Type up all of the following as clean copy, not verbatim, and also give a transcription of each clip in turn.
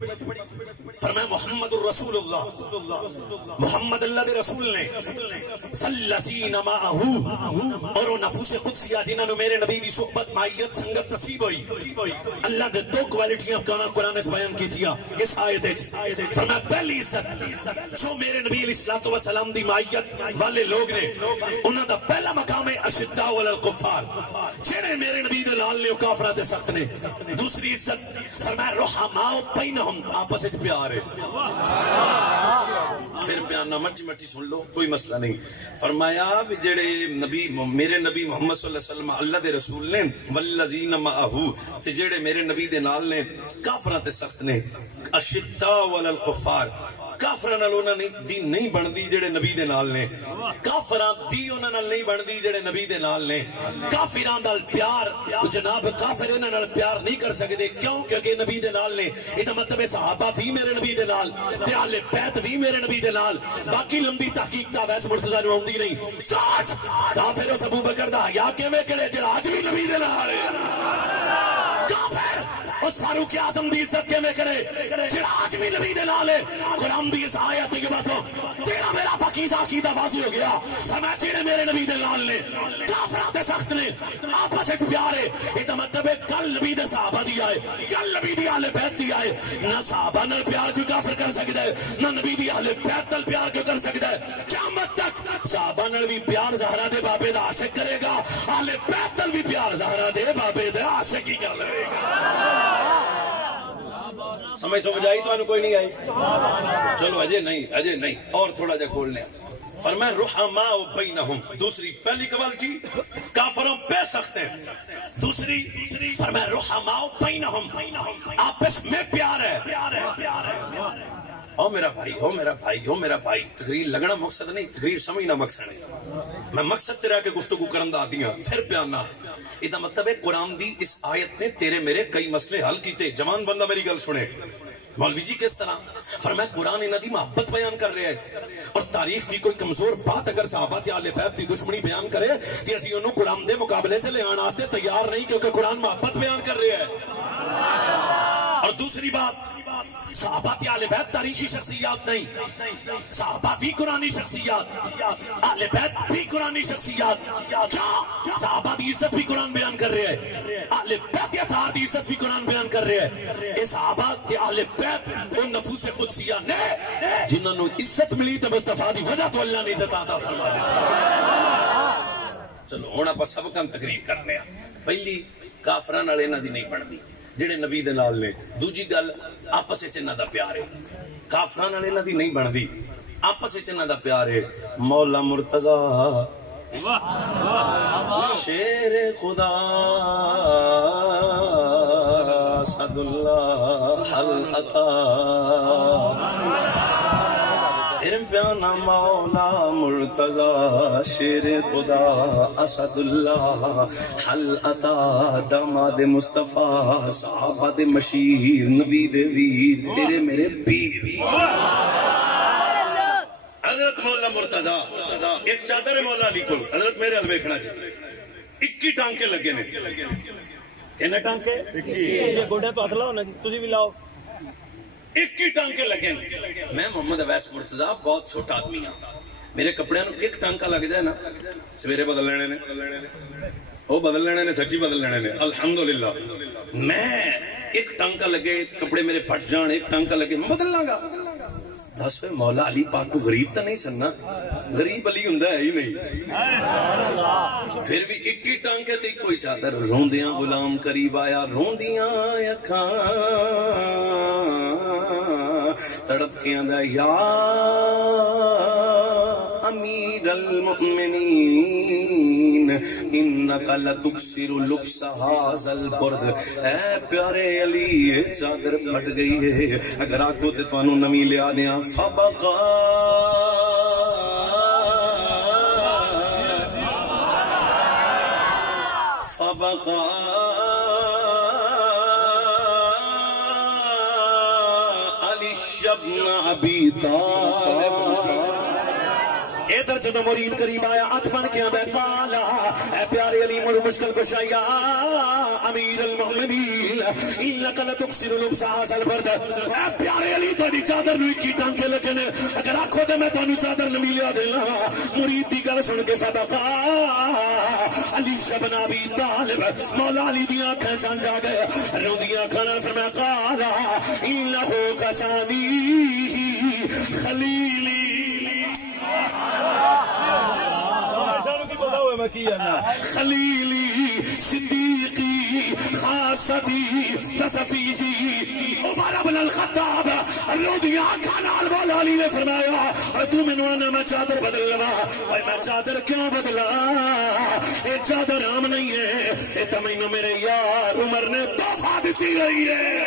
فرمایا محمد الرسول اللہ، محمد اللہ دے رسول نے سلسین معہو، اور وہ نفوس قدسیہ جنہاں نے میرے نبی دی صحبت معیت سنگت نصیب ہوئی۔ اللہ دے دو کوالٹیاں قرآن سے بیان کی تھیا اس آیت ہے۔ فرمایا پہلی عزت جو میرے نبی علیہ الصلوۃ والسلام دی معیت والے لوگ نے انہاں دا پہلا مقام ہے اشداء علی الکفار، جڑے میرے نبی دے نال نے کافراں تے سخت نے۔ دوسری عزت فرمایا رحماء بینہم، آپس وچ پیار ہے۔ پھر بیان نہ مٹی مٹی سن لو، کوئی مسئلہ نہیں۔ فرمایا جڑے نبی میرے نبی محمد صلی اللہ علیہ وسلم اللہ دے رسول نے والذین معہو، تے جڑے میرے نبی دے نال نے کافراں تے سخت نے۔ اشداء علی الکفار، کافراں نال انہاں دی نہیں بندی جڑے نبی دے نال نے، کافراں دی انہاں نال نہیں بندی جڑے نبی دے نال نے۔ کافراں نال پیار جناب کافر انہاں نال پیار نہیں کر سکدے، کیوں؟ کیونکہ نبی دے نال نے۔ ادا مطلب صحابہ بھی میرے نبی دے نال تے اہل بیت بھی میرے نبی دے نال۔ باقی لمبی تحقیق تا ویس مرتضی نو آندی نہیں۔ سچ کافر اس ابو بکر دا حیا کیویں کرے جڑا اج بھی نبی دے نال ہے؟ کافر اس فاروق اعظم دی عزت کیویں کرے جڑا اج بھی نبی دے نال ہے؟ قرآن دی اس آیت کے بعد تیرا میرا پاکیزہ عقیدہ واضح ہو گیا۔ فرمایا جڑے میرے نبی دے نال نے کافراں تے سخت نے، آپس وچ پیار ہے۔ ادا مطلب کل نبی دے صحابہ دی آئے، کل نبی دی اہل بیت دی آئے۔ نہ صحابہ نال پیار کوئی کافر کر سکتا ہے، نہ نبی دی اہل بیت نال پیار کوئی کر سکتا ہے۔ قیامت تک صحابہ نال بھی پیار زہرا دے بابے دا عاشق کرے گا، اہل بیت نال بھی پیار زہرا دے بابے دا عاشق ہی کر لے گا۔ سمجھ آئی تو کوئی نہیں آئی؟ چلو اجے نہیں اور تھوڑا جا کھول لیں۔ فرمایا رحماء بینہم، دوسری پہلی کوالٹی کافروں پہ سخت ہیں، دوسری فرمایا رحماء بینہم، آپس میں پیار ہے۔ او میرا بھائی، او میرا بھائی، او میرا بھائی، تقریر لگنا مقصد نہیں، تقریر سمجھنا مقصد نہیں۔ میں مقصد تیرا کے گفتگو کرندہ دیاں پھر بیاننا۔ ادا مطلب ہے قرآن دی اس آیت نے تیرے میرے کئی مسئلے حل کیتے۔ جوان بندہ میری گل سنے، مولوی جی کس طرح؟ فرمایا قرآن انہاں دی محبت بیان کر رہے ہیں، اور تاریخ دی کوئی کمزور بات اگر صحابہ تے اہل بیت دی دشمنی بیان کرے تے اسی انہوں قرآن دے مقابلے سے لے آن واسطے تیار نہیں، کیونکہ قرآن محبت بیان کر رہے ہیں۔ اور دوسری بات، صحابہ تے اہل بیت تاریخی شخصیات نہیں، صحابہ بھی قرآنی شخصیات، اہل بیت بھی قرآنی شخصیات۔ کیا صحابہ دی عزت بھی قرآن بیان کر رہے ہیں، اہل بیت اطہار دی عزت بھی قرآن بیان کر رہے ہیں۔ اے صحابہ تے اہل بیت ان نفوس قدسیہ نے جنہاں نو عزت ملی تے مصطفیٰ دی وجہ تو اللہ نے عزت عطا فرما دی۔ چلو ہن اپاں سب کم تقریر کرنے ہیں۔ پہلی کافراں نال انہاں دی نہیں بنتی جڑے نبی دے نال نے۔ دوجی گل آپس وچ انہاں دا پیار ہے، کافراں نال انہاں دی نہیں بندی، آپس وچ انہاں دا پیار ہے۔ مولا مرتضی شیر خدا اسد اللہ حل عطا، پھر پیانا مولا مرتضی شیر خدا اسد اللہ حل عطا، داماد مصطفیٰ صحابہ دے مشیر نبی دے ویر تیرے میرے پیر۔ حضرت مولا مرتضی ایک چادر مولا علی کول، حضرت میرے حل ویکھنا جی 21 ٹانکے لگے نے۔ کنے ٹانکے؟ 21 گوڑے تو ہاتھ لاؤ نا جی، تسی بھی لاؤ۔ 21 ٹانکے لگے نے۔ میں محمد اویس مرتضی بہت چھوٹا آدمی ہوں، میرے کپڑے نو ایک ٹانکا لگ جائے نا سویرے بدل لینے نے، وہ بدل لینے نے، سچی بدل لینے نے الحمدللہ۔ میں ایک ٹانکا لگے کپڑے میرے پھٹ جان، ایک ٹانکا لگے میں بدل لاں گا۔ دس وے مولا علی پاک کو غریب تا نہیں سننا، غریب علی ہندہ ہے ہی نہیں، پھر بھی 21 ٹانکے تے کوئی چادر۔ روندیاں غلام قریب آیا، روندیاں اکھاں تڑپ کے آندا یا امیر المؤمنین انکا لتکسر لبس ھذا البرد، اے پیارے علی یہ چادر پھٹ گئی ہے، اگر آکو تے توانو نمی لیا دیاں۔ فبقا فبقا علی ابن ابی طالب۔ ادھر مگر جدو مرید قریب آیا ہاتھ بن کے آدھا قالا اے پیارے علی مڑ مشکل کشایا امیر المؤمنین انک لتقصر لبس هذا البرد اے پیارے علی تہاڈی چادر نو کی ٹانکے لگے نے اگر آکھو تے میں تانوں چادر نہ ملیا دینا مرید دی گل سن کے فبقا علی بن ابی طالب مولا علی دی اکھاں چن جا گئے روندیاں اکھاں فرمایا قالا انه کسانی خلیلی خلیلی صدیقی خاصتی تصفیجی عمر بن الخطاب رودیاں کھانال مولا علی نے فرمایا تو منوانا میں چادر بدل لوا اور میں چادر کیوں بدلا یہ چادر عام نہیں ہے یہ تو مینوں میرے یار عمر نے تحفہ دیتی رہی ہے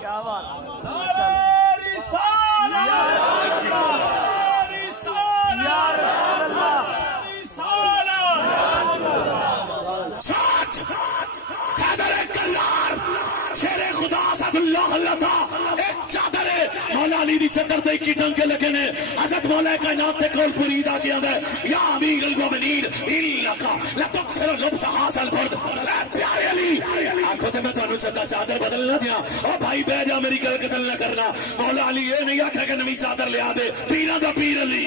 کیا بات ایک چادر ہے مولا علی دی چکر تے کی ٹنکے لگے نے حضرت مولا کائنات تے کول مرید آ کے آندا ہے یا امیر المومنین انک لتکسر لبس هذا البرد اے پیارے علی آنکھوں تے میں تانوں چادر بدل نہ دیاں او بھائی بیٹھ جا میری گل قتل نہ کرنا مولا علی یہ نہیں آکھیا کہ نویں چادر لے آ دے پیراں دا پیر علی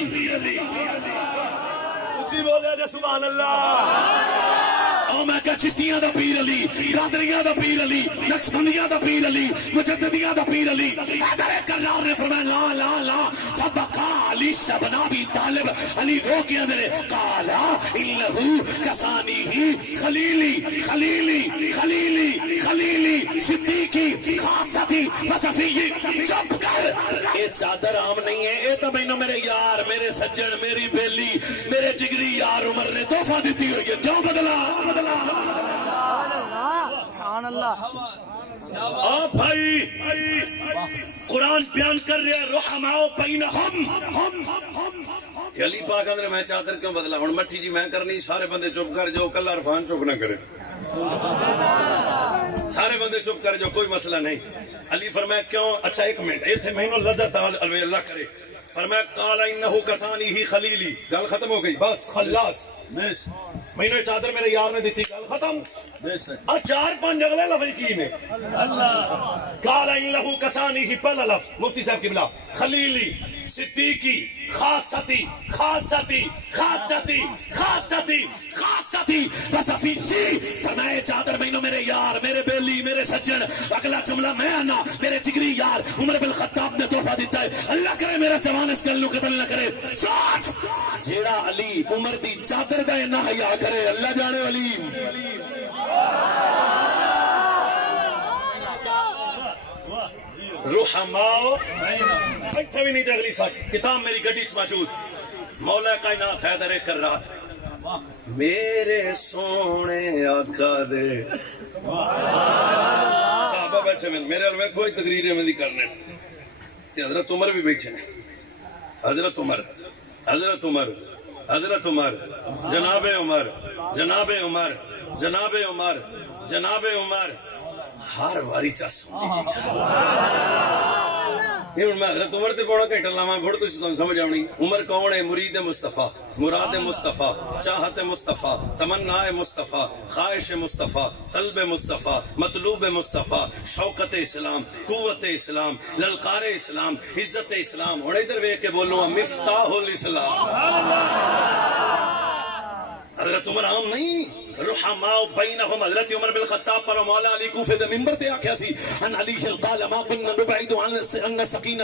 اچھی بولے جے سبحان اللہ او میں کہا چشتیاں دا پیر علی قادریاں دا پیر علی نقشبندیاں دا پیر علی مجددیاں دا پیر علی حیدر کرار نے فرمایا لا لا لا فبقا علی بن ابی طالب علی رو کے اندر قالا انہو کسانی خلیلی خلیلی خلیلی خلیلی صدیقی خاصتی وصفی چپ کر یہ چادر عام نہیں ہے یہ تو مینوں میرے یار میرے سجن میری بیلی میرے جگری یار عمر نے تحفہ دیتی ہوئی ہے کیوں بدلا سبحان اللہ آپ بھائی قرآن بیان کر رہے ہیں رحماء بینہم علی پاک اندر میں چادر کیوں بدلا ہوں مٹھی جی میں کرنی سارے بندے چپ کر جو کل عرفان چپ نہ کرے سارے بندے چپ کر جو کوئی مسئلہ نہیں علی فرمایا کیوں اچھا ایک منٹ ایتھے مہینوں لذت الوی اللہ کرے فرمایا قال انہو کسانی ہی خلیلی گل ختم ہو گئی بس خلاص مہینوں چادر میرے یار نے دیتی گل ختم چار پانچ اگلے لفظ کی نے قال انہو کسانی ہی پہلا لفظ مفتی صاحب کی بلا خلیلی صدیقی خاصتی خاصتی خاصتی خاصتی خاصتی وصفیشی فرمائے چادر مہینوں میرے یار میرے بیلی میرے سجن اگلا جملہ میں آنا میرے جگری یار عمر بن الخطاب نے تحفہ دیتا ہے اللہ کرے میرا جوان اس گل نو قتل نہ کرے سوچ جیڑا علی عمر دی چادر دا نہ حیا کرے اللہ جانے علی رحماء اچھا بھی نہیں تھا اگلی ساتھ کتاب میری گھڑی موجود مولا کائنات حیدر کرار میرے سونے آقا دے صحابہ بیٹھے میں میرے علوے کوئی تقریر میں نہیں کرنے حضرت عمر بھی بیٹھے ہیں حضرت عمر حضرت عمر حضرت عمر جناب عمر جناب عمر جناب عمر جناب عمر ہر واری چاس یہ میں حضرت عمر تے بڑا گھنٹہ لاواں گھڑ تو سمجھ آونی عمر کون ہے مرید مصطفیٰ مراد مصطفیٰ چاہت مصطفیٰ تمنا مصطفیٰ خواہش مصطفیٰ طلب مصطفیٰ مطلوب مصطفیٰ شوکت اسلام قوت اسلام للکار اسلام عزت اسلام اور ادھر ویکھ کے بولو مفتاح الاسلام حضرت عمر عام نہیں رحماء بینہم حضرت عمر بن الخطاب پر مولا علی کوفے دے منبر تے آکھیا سی ان علی قال ما كنا نبعد عن ان سکینہ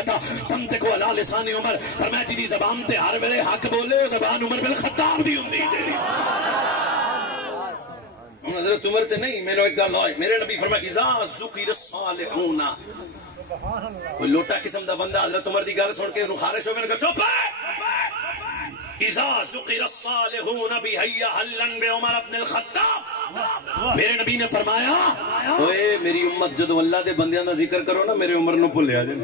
تنطق على لسان عمر فرمایا جی دی زبان تے ہر ویلے حق بولے زبان عمر بن الخطاب دی ہوندی ہے حضرت عمر تے نہیں میں نے ایک گل ہوئی میرے نبی فرمایا اذا ذکر الصالحون کوئی لوٹا قسم دا بندہ حضرت عمر دی گل سن کے انہوں خارش ہو میں نے کہا چپ اذا ذکر الصالحون بحیا حلن بعمر بن الخطاب میرے نبی نے فرمایا اوے میری امت جدو اللہ دے بندیاں دا ذکر کرو نا میرے عمر نو بھولیا جے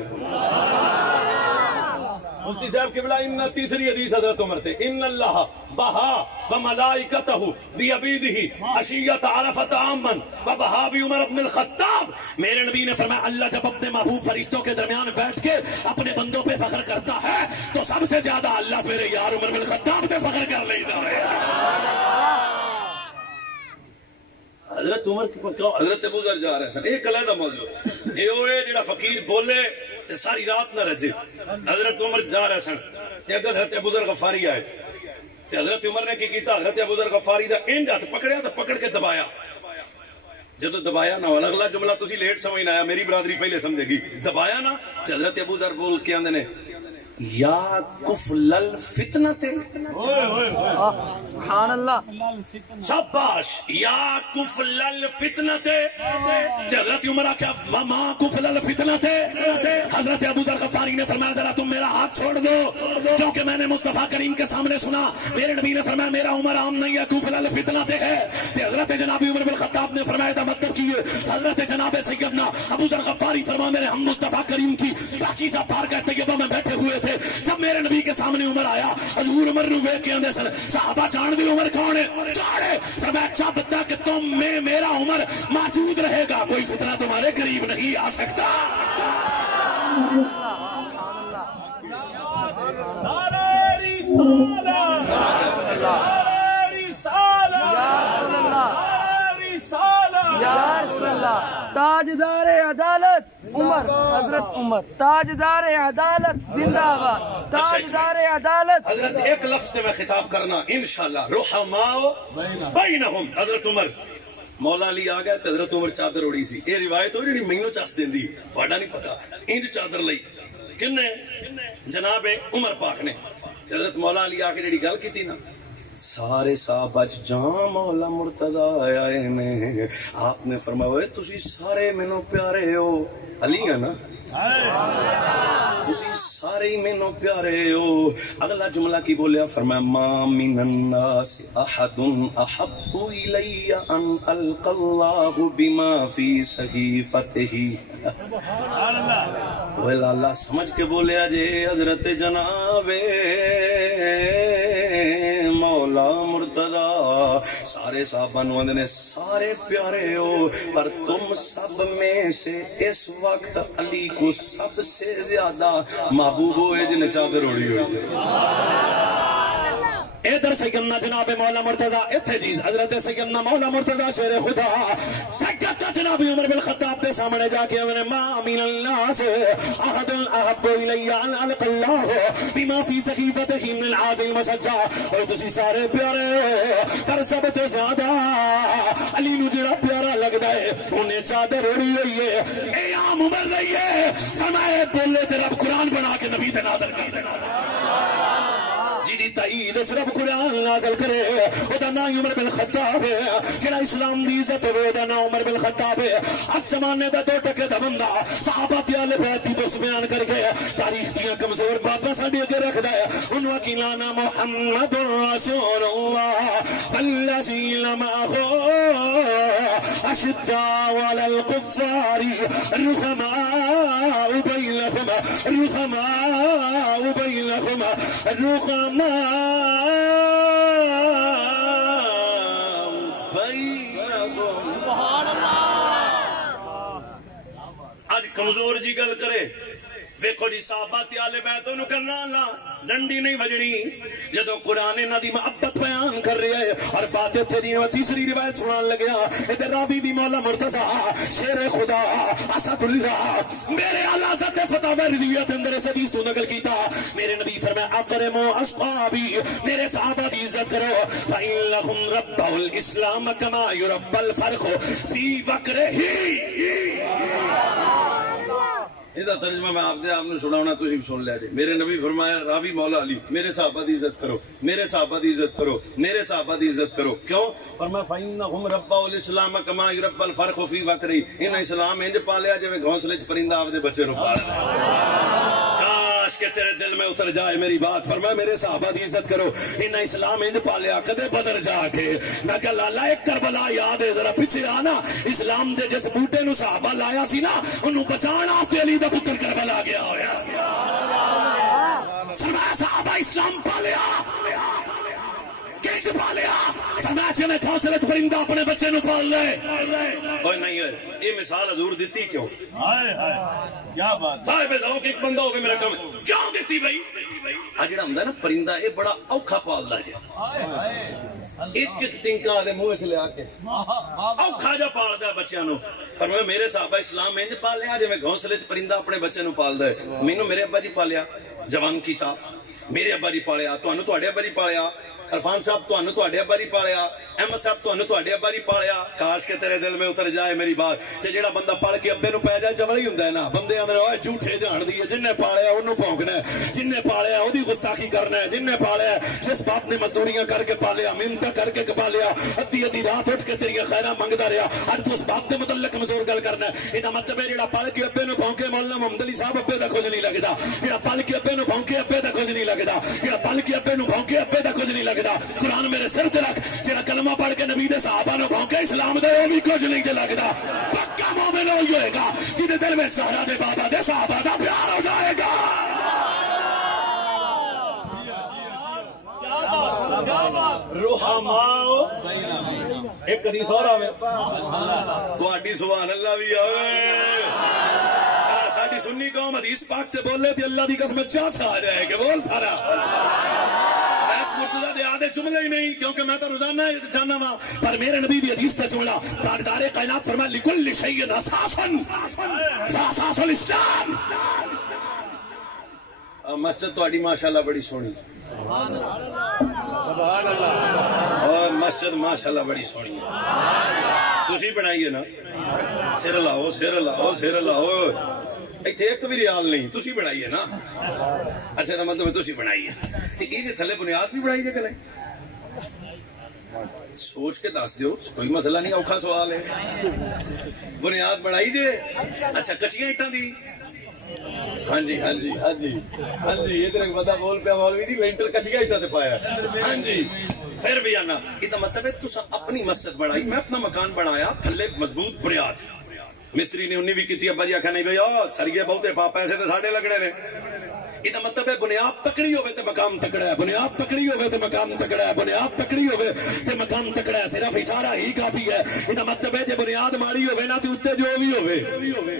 مفتی صاحب قبلہ ان تیسری حدیث حضرت عمر تھے ان اللہ بہا وملائکتہ بیعبیدہ عشیۃ عرفۃ عاما وبہا بعمر بن الخطاب. میرے نبی نے فرمایا اللہ جب اپنے محبوب فرشتوں کے درمیان بیٹھ کے اپنے بندوں پہ فخر کرتا ہے تو سب سے زیادہ اللہ میرے یار عمر بن الخطاب پہ فخر کر لیتا ہے. حضرت عمر حضرت ابو ذر جا رہے سن ایک علیحدہ موضوع یہ ہوئے جڑا فقیر بولے تے ساری رات نہ رجے. حضرت عمر جا رہے سن تے اگر حضرت ابو ذر غفاری آئے تے حضرت عمر نے کی کیتا حضرت ابو ذر غفاری دا انج ہاتھ پکڑیا تے پکڑ کے دبایا. جدو دبایا نا اگلا جملہ تسی لیٹ سمجھ نہ آیا میری برادری پہلے سمجھے گی. دبایا نا تے حضرت ابو ذر بول کے آندے نے یا کفل الفتنہ سبحان اللہ شاباش یا کفل الفتنہ حضرت عمر کیا وما کفل الفتنہ حضرت ابو ذر غفاری نے فرمایا ذرا تم میرا ہاتھ چھوڑ دو کیونکہ میں نے مصطفیٰ کریم کے سامنے سنا میرے نبی نے فرمایا میرا عمر عام نہیں ہے کفل الفتنہ ہے. حضرت جناب عمر بن الخطاب نے فرمایا تھا مطلب کیے حضرت جناب سیدنا ابو ذر غفاری فرما میرے ہم مصطفیٰ کریم کی پاکیزہ بارگاہ طیبہ میں بیٹھے ہوئے تھے. جب میرے نبی کے سامنے عمر آیا حضور عمر نو ویکھ کے اندے سن صحابہ جان دی عمر کون ہے فرمایا جب تک تم میں میرا عمر موجود رہے گا کوئی فتنہ تمہارے قریب نہیں آ سکتا. تاجدار عدالت عمر حضرت عمر تاجدار عدالت زندہ باد تاجدار عدالت. حضرت ایک لفظ سے میں خطاب کرنا انشاءاللہ رحماء بینہم. حضرت عمر مولا علی آ گیا تو حضرت عمر چادر اڑی سی. یہ روایت ہو جی مینو چس دیندی تھوڑا نہیں پتا انج چادر لئی کن نے جناب عمر پاک نے. حضرت مولا علی آ کے جڑی گل کی نا سارے صحابہ جام مولا مرتضی آئے نے آپ نے فرمایا تسی سارے مینوں پیارے ہو علی ہے نا تسی سارے ہی مینوں پیارے ہو. اگلا جملہ کی بولیا فرمایا ما من الناس احد احب الی ان القى الله بما في صحیفته. وہ اللہ سمجھ کے بولیا جے حضرت جناب مولا مرتضی سارے صحابہ نو نے سارے پیارے ہو پر تم سب میں سے اس وقت علی کو سب سے زیادہ محبوب ہوئے جن چادر اڑی ہوئی. ادھر سیدنا جناب مولا مرتضی اتھے جیز حضرت سیدنا مولا مرتضی شیر خدا سیدنا جناب عمر بن الخطاب دے سامنے جا کے انہوں نے ما من الناس احد احب الی ان القى الله بما في صحیفته من العظیم مسجع. اور تسی سارے پیارے پر سب تو زیادہ علی نو جڑا پیارا لگدا ہے انہیں چادر اڑی ہوئی ہے. اے عام عمر نہیں ہے فرمائے بولے تے رب قرآن بنا کے نبی تے نازل کر دے جی تائید رب قرآن نازل کرے او دا نا عمر بن الخطاب ہے جڑا اسلام دی عزت ہوئے دا نا عمر بن الخطاب ہے. اب زمانے دا 2 ٹکے دا بندہ صحابہ تے اہل بیت دی بخش بیان کر کے تاریخ دیاں کمزور باتاں ساڈے اگے رکھدا ہے. انہاں کی لانا محمد رسول اللہ والذین معه اشداء علی الکفار رحماء بینہم رحماء بینہم رحماء آج کمزور جی گل کرے ویکھو جی صحابہ تے آل بیت نو کرنا لا ڈنڈی نہیں بجنی جدو قرآن انہاں دی محبت بیان کر رہا ہے. اور بات تے دی تیسری روایت سنان لگیا ادھر راوی بھی مولا مرتضی شیر خدا اسد اللہ میرے اعلی حضرت فتاوی رضویہ اندر اس حدیث تو نقل کیتا میرے نبی فرمایا اکرموا اصحابی میرے صحابہ دی عزت کرو فإنهم ربوا الاسلام كما يربى الفرخ في بقره. ਇਹਦਾ ਤਰਜਮਾ ਮੈਂ ਆਪਦੇ ਆਪ ਨੂੰ ਸੁਣਾਉਣਾ ਤੁਸੀਂ ਵੀ ਸੁਣ ਲਿਆ ਜੀ. ਮੇਰੇ ਨਬੀ ਫਰਮਾਇਆ ਰਾਵੀ ਮੌਲਾ ਅਲੀ ਮੇਰੇ ਸਾਹਬਾ ਦੀ ਇੱਜ਼ਤ ਕਰੋ ਮੇਰੇ ਸਾਹਬਾ ਦੀ ਇੱਜ਼ਤ ਕਰੋ ਮੇਰੇ ਸਾਹਬਾ ਦੀ ਇੱਜ਼ਤ ਕਰੋ. ਕਿਉਂ ਫਰਮਾਇਆ ਫਇਨਹੁਮ ਰੱਬਉਲ ਇਸਲਾਮ ਕਮਾ ਯਰਬਲ ਫਰਖ ਫੀ ਵਕਰੀ. ਇਹਨਾਂ ਇਸਲਾਮ ਇੰਜ ਪਾਲਿਆ ਜਿਵੇਂ ਘੋਂਸਲੇ 'ਚ پرندہ ਆਪਦੇ ਬੱਚੇ ਨੂੰ ਪਾਲਦਾ. کاش کہ تیرے دل میں اتر جائے میری بات. فرمایا میرے صحابہ دی عزت کرو انہاں اسلام انج پالیا کدے بدر جا کے میں کہ لالا ایک کربلا یاد ہے ذرا پیچھے آنا اسلام دے جس بوٹے نو صحابہ لایا سی نا انہوں بچان واسطے علی دا پتر کربلا گیا ہویا سی. فرمایا صحابہ اسلام پالیا پالیا فرمایا جی میں گھونسلے پرندہ اپنے بچے نو پال لے نہیں ہوئے یہ مثال حضور دیتی کیوں کیا بات صاحب ذوق ایک بندہ ہوگا میرا کم کیوں دیتی بھائی جڑا ہوندا نا پرندہ یہ بڑا اوکھا پالدا ہے ایک ایک تنکا دے منہ وچ لیا کے اوکھا جا پالدا ہے بچیاں نو فرمایا میرے صحابہ اسلام انج پالیا جے میں گھونسلے وچ پرندہ اپنے بچے نو پالدا ہے مینوں میرے ابا جی پالیا جوان کیتا میرے ابا جی پالیا تانوں تواڈے ابا جی پالیا عرفان صاحب تانوں تواڈے ابا جی پالیا احمد صاحب تانوں تواڈے ابا جی پالیا کاش کے تیرے دل میں اتر جائے میری بات تے جیڑا بندہ پڑھ کے ابے نو پے جائے چوڑا ہی ہوندا ہے نا بندے اندر اوے جھوٹے جان دی ہے جن نے پالیا اونوں بھونکنا ہے جن نے پالیا اودی گستاخی کرنا ہے جن نے پالیا جس باپ نے مزدوریاں کر کے پالیا محنت کر کے پالیا ادھی ادھی رات اٹھ کے تیری خیراں منگدا رہیا اج تو اس باپ دے متعلق کمزور گل کرنا ہے اے دا مطلب ہے جیڑا پڑھ کے ابے نو بھونکے مولانا محمد علی صاحب ابے دا کچھ نہیں لگدا جیڑا پڑھ کے ابے نو بھونکے ابے دا کچھ نہیں لگدا جیڑا پڑھ کے ابے نو بھونکے ابے دا کچھ نہیں لگدا قرآن میرے سر تے رکھ جیڑا کلمہ پڑھ کے نبی دے صحابہ نو بھونکے اسلام دے او بھی کچھ نہیں لگدا پکا مومن ہوئی ہوئے گا جدے دل میں زہرا دے بابا دے صحابہ دا پیار ہو جائے گا روحماؤ ایک حدیث اور آوے تواڈی سبحان اللہ بھی آوے ساڈی سنی قوم حدیث پاک تے بولے تے اللہ دی قسم چاس آ جائے کہ بول سارا مرتضی دے آدھے جملے ہی نہیں کیونکہ میں تو روزانہ جاننا وا پر میرے نبی بھی حدیث تے جملہ تاجدار کائنات فرمایا لکل شیء اساسن فاساس الاسلام مسجد تواڈی ماشاءاللہ بڑی سونی سبحان اللہ اور مسجد ماشاءاللہ بڑی سونی ہے تسی بنائیے نا سر لاؤ سر لاؤ سر لاؤ ایتھے ایک بھی ریال نہیں تسی بنائیے نا اچھا دا مطلب تسی بنائیے تے ایدے تھلے بنیاد بھی بنائیے کہ نہیں سوچ کے دس دیو کوئی مسئلہ نہیں اوکھا سوال ہے بنیاد بنائی دے اچھا کچیاں اینٹاں دی ہاں جی ہاں جی ہاں جی ہاں جی ادھر ایک بندہ بول پیا مولوی دی لینٹر کچیاں اینٹاں تے پایا ہاں جی پھر بھی آنا یہ مطلب ہے تسا اپنی مسجد بنائی میں اپنا مکان بنایا تھلے مضبوط بنیاد مستری نے انہی بھی کی ابا جی آخیا نہیں بھائی سریے بہتے پا پیسے تو ساڈے لگنے نے یہ مطلب ہے بنیاد تکڑی ہوئے تے مقام تکڑا ہے بنیاد تکڑی ہوئے تے مقام تکڑا ہے بنیاد تکڑی ہوئے تے مقام تکڑا ہے صرف اشارہ ہی کافی ہے یہ مطلب ہے جے بنیاد ماری ہوئے نا تے اوتے جو بھی ہوئے بھی ہوئے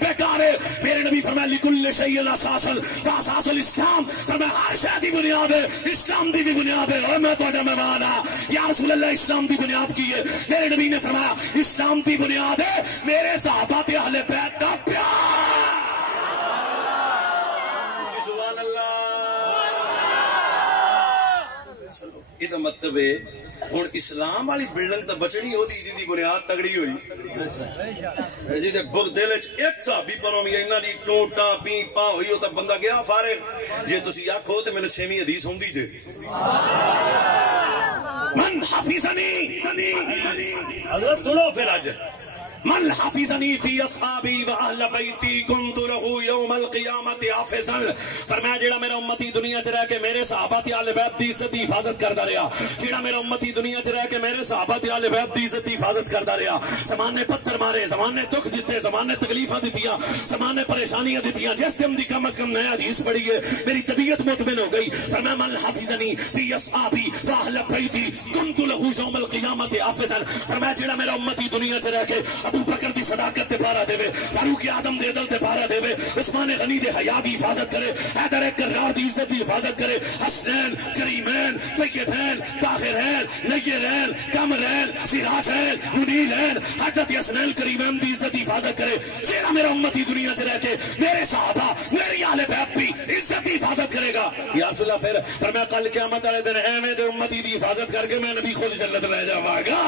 بیکار ہے میرے نبی فرمایا لکل شیء اساس فاساس الاسلام فرمایا ہر شے دی بنیاد ہے اسلام دی بھی بنیاد ہے اور میں تہاڈا مہمان ہاں یا رسول اللہ اسلام دی بنیاد کی ہے میرے نبی نے فرمایا اسلام دی بنیاد ہے میرے صحابہ تے اہل بیت کا پیار سبحان اللہ چلو یہ مطلب ہے ہوں اسلام والی بلڈنگ تو بچنی ہوتی جی بنیاد تگڑی ہوئی جی دل ایک صحابی پروں بھی انہاں دی ٹوٹا پی پا ہوئی ہو تو بندہ گیا فارغ جے تسی آکھو تے مینوں 6ویں حدیث ہوندی جے من حفظنی حضرت سنو پھر اج من حفظنی فی اصحابی و اہل بیتی کنت له یوم القیامت حافظا فرمایا جیڑا میرا امتی دنیا چ رہ کے میرے صحابہ تے اہل بیت دی عزت دی حفاظت کردا رہیا جیڑا میرا امتی دنیا چ رہ کے میرے صحابہ تے اہل بیت دی عزت دی حفاظت کردا رہیا زمانے پتھر مارے زمانے دکھ دتے زمانے تکلیفاں دتیاں زمانے پریشانیاں دتیاں جس دن دی کم از کم نیا حدیث پڑھی ہے میری طبیعت مطمئن ہو گئی فرمایا من حفظنی فی اصحابی و اہل بیتی کنت له یوم القیامت حافظا فرمایا جیڑا میرا امتی دنیا چ رہ کے ابو بکر دی صداقت تے پارا دے فاروق اعظم دے دل تے پارا دے عثمان غنی دے حیا دی حفاظت کرے حیدر کرار دی عزت دی حفاظت کرے حسنین کریمین طیبین طاہرین نیرین کمرین سراجین منیرین حضرت حسنین کریمین دی عزت دی حفاظت کرے جیڑا میرا امتی دنیا چ رہ کے میرے صحابہ میری اہل بیت دی عزت دی حفاظت کرے گا یا رسول اللہ پھر فرمایا کل قیامت والے دن ایویں دے امتی دی حفاظت کر کے میں نبی خود جنت لے جاواں گا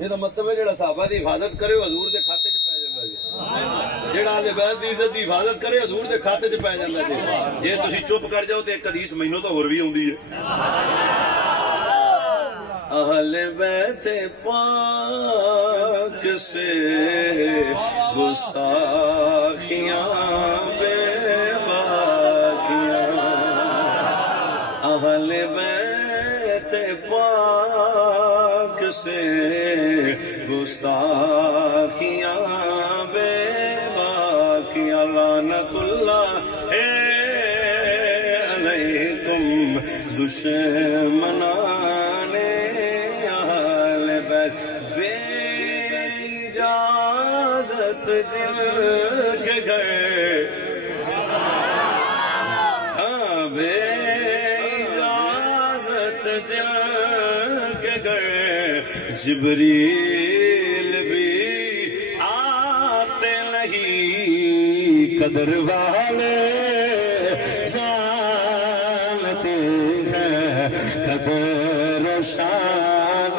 یہ مطلب ہے جڑا صحابہ دی حفاظت کرے حضور دے کھاتے چ پے جاندا جی جڑا اہل بیت دی عزت دی حفاظت کرے حضور دے کھاتے چ پے جاندا جی جے تسی چپ کر جاؤ تے ایک حدیث مینوں تو ہور وی ہوندی ہے اہل بیت پاک سے گستاخیاں بے باقیاں اہل بیت پاک سے گستاخیاں دشمنانے اہل بیت بے اجازت جن کے گھر بے اجازت جن کے گھر جبریل بھی آتے نہیں قدر والے جانتے ہیں قدر و شان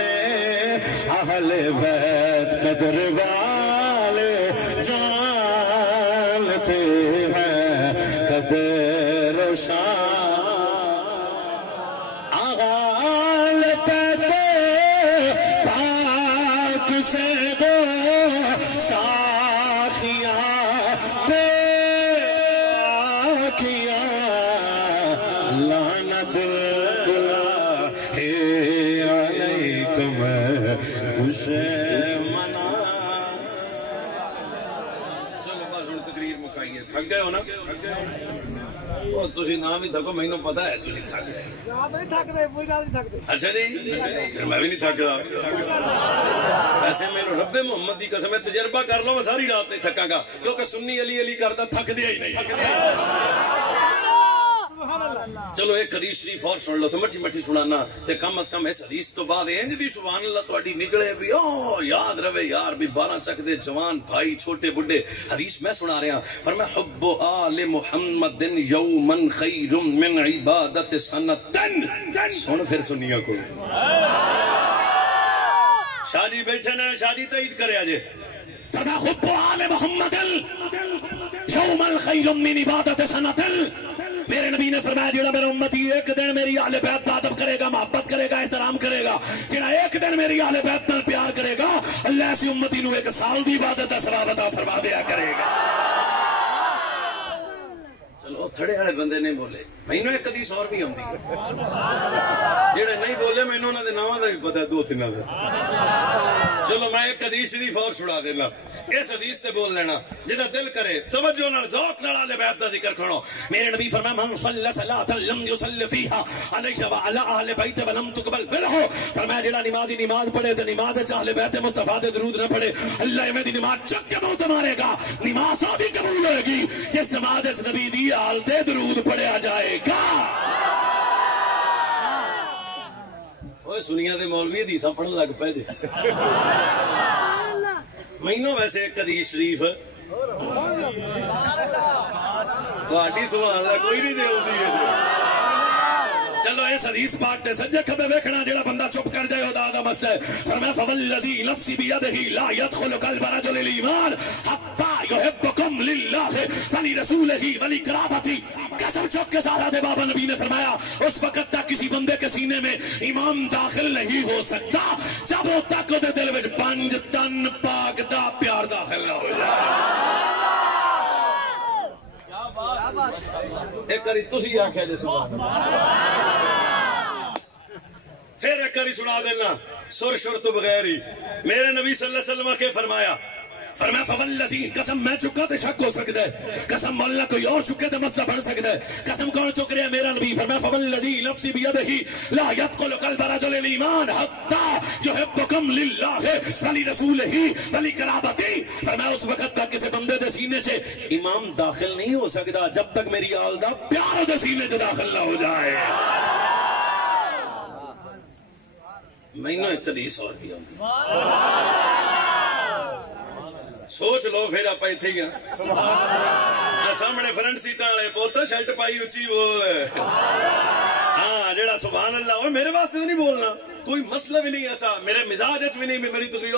اہل بیت قدر والے جانتے ہیں قدر و شان اہل بیت پاک سے گو ساخیاں پہ کیا لعنت اللہ علیکم دشمنا چلو بس ہوں تقریر مکائیے تھک گئے ہو نا تھی نہ بھی تھکو مینوں پتا ہے تھی تھک گئے اچھا نہیں پھر میں بھی نہیں تھک رہا ایسے میں رب محمد کی قسم ہے تجربہ کر لو میں ساری رات نہیں تھکاں گا کیونکہ سنی علی علی کرتا تھک دیا ہی نہیں چلو ایک حدیث شریف اور سن لو تو مٹھی مٹھی سنانا تے کم از کم اس حدیث تو بعد انج دی سبحان اللہ تہاڈی نکلے بھی او یاد رہے یار بھی 12 چک دے جوان بھائی چھوٹے بڈھے حدیث میں سنا رہا فرمایا حب آل محمد یوما خیر من عبادت سنتن سن پھر سنیا کوئی شادی بیٹھے نا شادی تعید کرے آجے فرمایا حب آل محمد یوما خیر من عبادت سنتن میرے نبی نے فرمایا جڑا میرا امتی ایک دن میری اہل بیت ادب کرے گا محبت کرے گا احترام کرے گا جڑا ایک دن میری اہل بیت نال پیار کرے گا اللہ ایسی امتی نو ایک سال دی عبادت دا ثواب عطا فرما دیا کرے گا چلو تھڑے والے بندے نہیں بولے مینوں ایک حدیث اور بھی آندی جڑے نہیں بولے مینوں انہاں دے ناواں دا بھی پتہ ہے دو تین دا چلو میں ایک حدیث شریف اور سنا دینا اس حدیث تے بول لینا جدا دل کرے توجہ نال ذوق نال اہل بیت دا ذکر کرو میرے نبی فرمایا من صلی صلاۃ لم یصلی فیھا علی وعلی اہل بیت ولم تقبل منہ فرمایا جڑا نمازی نماز پڑھے تے نماز وچ اہل بیت مصطفی دے درود نہ پڑھے اللہ ایویں دی نماز چک کے منہ تے مارے گا نماز آدھی قبول ہوئے گی جس نماز وچ نبی دی آل تے درود پڑھیا جائے گا اوے سنیا دے مولوی حدیثاں پڑھن لگ پے جے مینوں ویسے ایک حدیث شریف تہاڈی سبحان اللہ کوئی نہیں دے ہوندی ہے چلو اس حدیث پاک تے سجے کھبے ویکھنا جڑا بندہ چپ کر جائے خدا دا مسئلہ ہے فرمایا فوالذی نفسی بیدہ لا يدخل قلب رجل الایمان حتی یحبکم للہ ولرسولہ ولقرابتہ قسم چوک کے ساتھ دے بابا نبی نے فرمایا اس وقت تک کسی بندے کے سینے میں ایمان داخل نہیں ہو سکتا جب تک دے دل وچ 5 تن پاک دا پیار داخل نہ ہو جائے ایک کری تسی آکھیا جے سبحان اللہ پھر ایک کری سنا دینا سر شر تو بغیر ہی میرے نبی صلی اللہ علیہ وسلم کے فرمایا فوالذی قسم میں چکا تے شک ہو سکتا ہے قسم مولا کوئی اور چکے تے مسئلہ بن سکتا ہے قسم کون چک رہا ہے میرا نبی فرمایا فوالذی نفسی بیدہ لا يدخل قلب رجل الایمان حتی یحبکم للہ ولرسولہ ولقرابتہ فرمایا اس وقت تک کسی بندے دے سینے سے ایمان داخل نہیں ہو سکتا جب تک میری آل دا پیار دے سینے سے داخل نہ ہو جائے مینوں ایک حدیث اور بھی آندی سوچ لو پھر آپ ایتھے ہی سامنے فرنٹ سیٹاں والے پوت شرٹ پائی اچھی بول ہاں جڑا سبحان اللہ اوے میرے واسطے تو نہیں بولنا کوئی مسئلہ بھی نہیں ایسا میرے مزاج وچ بھی نہیں میری تقریر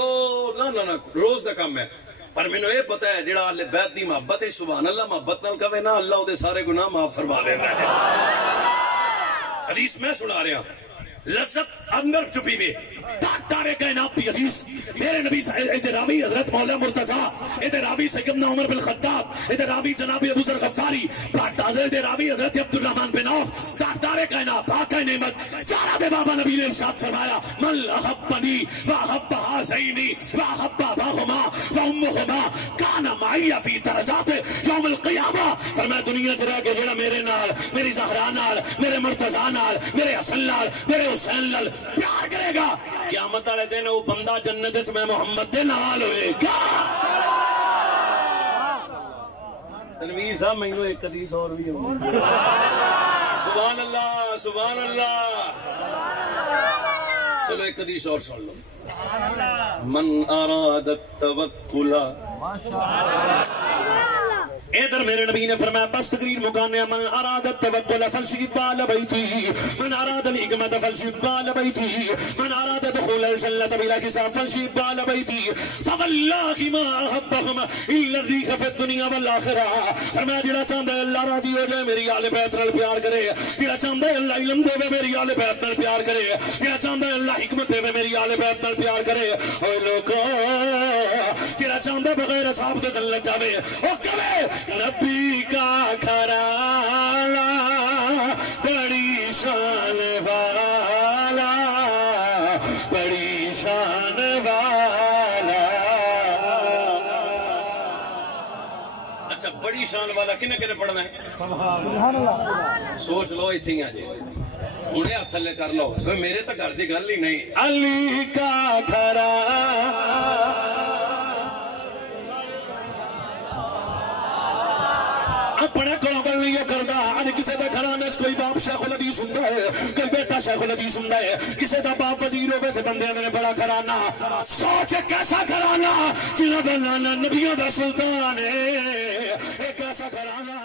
نہ روز دا کام ہے پر مینوں یہ پتہ ہے جڑا اہل بیت دی محبت ہے سبحان اللہ محبت نال کہے نا اللہ دے سارے گناہ معاف فرما دیندا ہے حدیث میں سنا رہا لذت اندر چھپی ہوئی تارے کائنات کی حدیث میرے نبی راوی حضرت مولا مرتضی راوی سیدنا عمر بن خطاب راوی جناب ابو ذر غفاری حضرت راوی حضرت عبد الرحمن بن عوف تارے کائنات باقی نعمت سارا دے بابا نبی نے ارشاد فرمایا من احبنی واحب ہذینی واحب اباہما وامہما کان معی فی درجات یوم القیامہ. فرمایا دنیا چ رہ کے جڑا میرے نال میری زہرا نال میرے مرتضی نال میرے حسن نال میرے حسین نال پیار کرے گا قیامت والے دن وہ بندہ جنت وچ میں محمد دے نال ہوئے گا. تنویر صاحب مینوں ایک حدیث اور بھی سبحان اللہ سبحان اللہ. چلو ایک حدیث اور سن لو. من اراد التوکل ادھر میرے نبی نے فرمایا بس تقریر مکانے من اراد التوکل فلشب على بیتی من اراد الحکمت فلشب على بیتی من اراد دخول الجنة بلا حساب فلشب على بیتی فواللہ ما احبهم الا الريح في الدنيا والآخرہ. فرمایا جڑا چاہندا ہے اللہ راضی ہو جائے میری آل بیت نال پیار کرے جڑا چاہندا ہے اللہ علم دے میری آل بیت نال پیار کرے جڑا چاہندا ہے اللہ حکمت دے میری آل بیت نال پیار کرے. او لوکو جڑا چاہندا بغیر حساب تے جنت جاوے او کہے نبی کا گھرانہ بڑی شان والا بڑی شان والا. اچھا بڑی شان والا کنے کنے پڑھنا ہے سبحان اللہ. سوچ لو اتنے ہی آ جائے ہوں ہاتھ تھلے کر لو میرے تو گھر کی گل ہی نہیں. علی کا گھرانہ اپنے کولوں گل نہیں کردا. اج کسی دے گھرانے وچ کوئی باپ شیخ الحدیث ہوندا ہے کوئی بیٹا شیخ الحدیث ہوندا ہے کسی دا باپ وزیر ہوے تے بندے نے بڑا گھرانہ. سوچ کیسا گھرانہ جنہاں دا نانا نبیوں دا سلطان ہے ایک ایسا گھرانہ